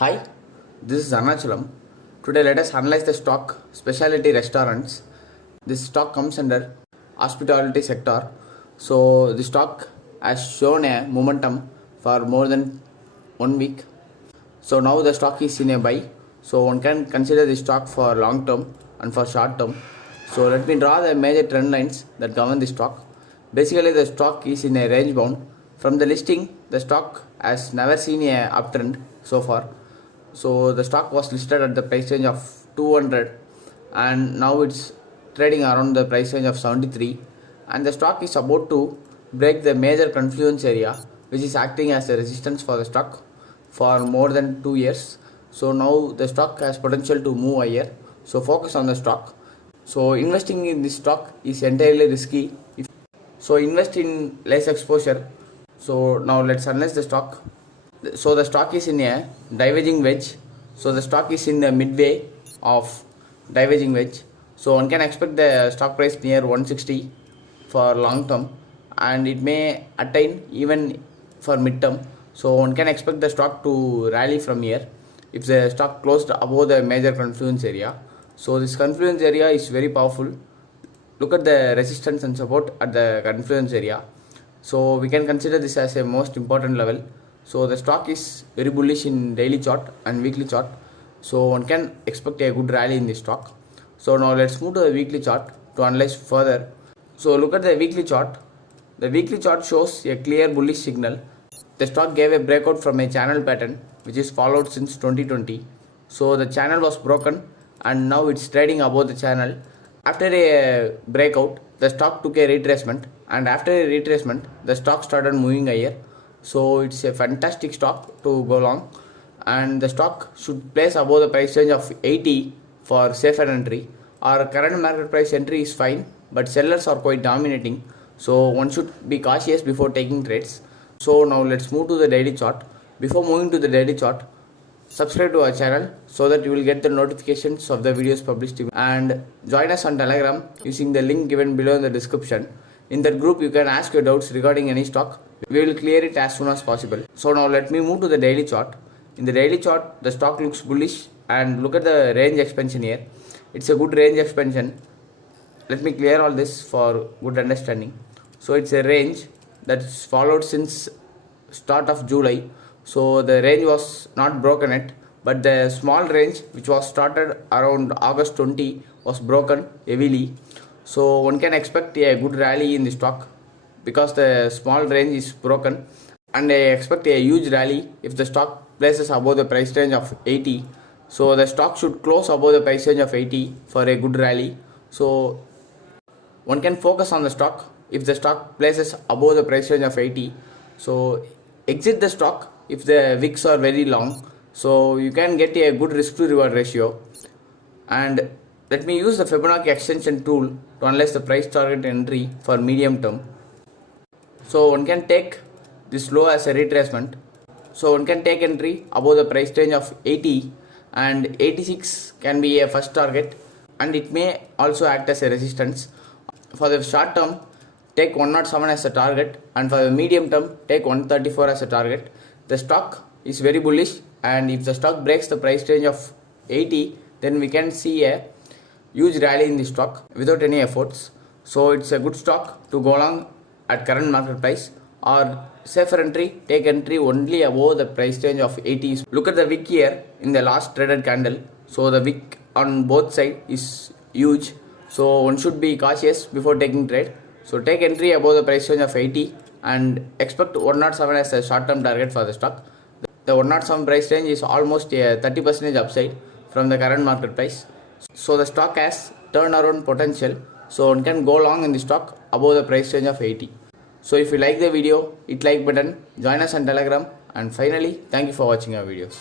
Hi, this is ARUNACHALAM. Today let us analyze the stock Speciality Restaurants. This stock comes under hospitality sector. So the stock has shown a momentum for more than 1 week. So now the stock is in a buy. So one can consider the stock for long term and for short term. So let me draw the major trend lines that govern the stock. Basically the stock is in a range bound. From the listing, the stock has never seen a uptrend so far. So the stock was listed at the price range of 200 and now it's trading around the price range of 73, and the stock is about to break the major confluence area, which is acting as a resistance for the stock for more than 2 years. So now the stock has potential to move higher, so focus on the stock. So investing in this stock is entirely risky, so invest in less exposure. So now let's analyze the stock. So the stock is in a diverging wedge. So the stock is in the midway of diverging wedge. So one can expect the stock price near 160 for long term, and it may attain even for mid term. So one can expect the stock to rally from here if the stock closed above the major confluence area. So this confluence area is very powerful. Look at the resistance and support at the confluence area. So we can consider this as a most important level. So the stock is very bullish in daily chart and weekly chart. So one can expect a good rally in this stock. So now let's move to the weekly chart to analyze further. So look at the weekly chart. The weekly chart shows a clear bullish signal. The stock gave a breakout from a channel pattern which is followed since 2020. So the channel was broken and now it's trading above the channel. After a breakout, the stock took a retracement, and after a retracement, the stock started moving higher. So it's a fantastic stock to go long, and the stock should place above the price range of 80 for safer entry. Our current market price entry is fine, but sellers are quite dominating, so one should be cautious before taking trades. So now let's move to the daily chart. Before moving to the daily chart, subscribe to our channel so that you will get the notifications of the videos published, and join us on Telegram using the link given below in the description. In that group you can ask your doubts regarding any stock. We will clear it as soon as possible. So now let me move to the daily chart. In the daily chart, the stock looks bullish, and look at the range expansion here. It's a good range expansion. Let me clear all this for good understanding. So it's a range that's followed since start of July. So the range was not broken yet, but the small range which was started around August 20 was broken heavily. So one can expect a good rally in the stock because the small range is broken, and I expect a huge rally if the stock places above the price range of 80. So the stock should close above the price range of 80 for a good rally. So one can focus on the stock if the stock places above the price range of 80. So exit the stock if the wicks are very long, so you can get a good risk to reward ratio. And let me use the Fibonacci extension tool to analyze the price target entry for medium term. So one can take this low as a retracement. So one can take entry above the price range of 80, and 86 can be a first target, and it may also act as a resistance. For the short term, take 107 as a target, and for the medium term, take 134 as a target. The stock is very bullish, and if the stock breaks the price range of 80, then we can see a huge rally in the stock without any efforts. So it's a good stock to go long at current market price, or safer entry, take entry only above the price range of 80. Look at the wick here in the last traded candle. So the wick on both sides is huge, so one should be cautious before taking trade. So take entry above the price range of 80 and expect 107 as a short term target for the stock. The 107 price range is almost a 30% upside from the current market price. So the stock has turnaround potential, so one can go long in the stock above the price range of 80. So if you like the video, hit like button, join us on Telegram, and finally thank you for watching our videos.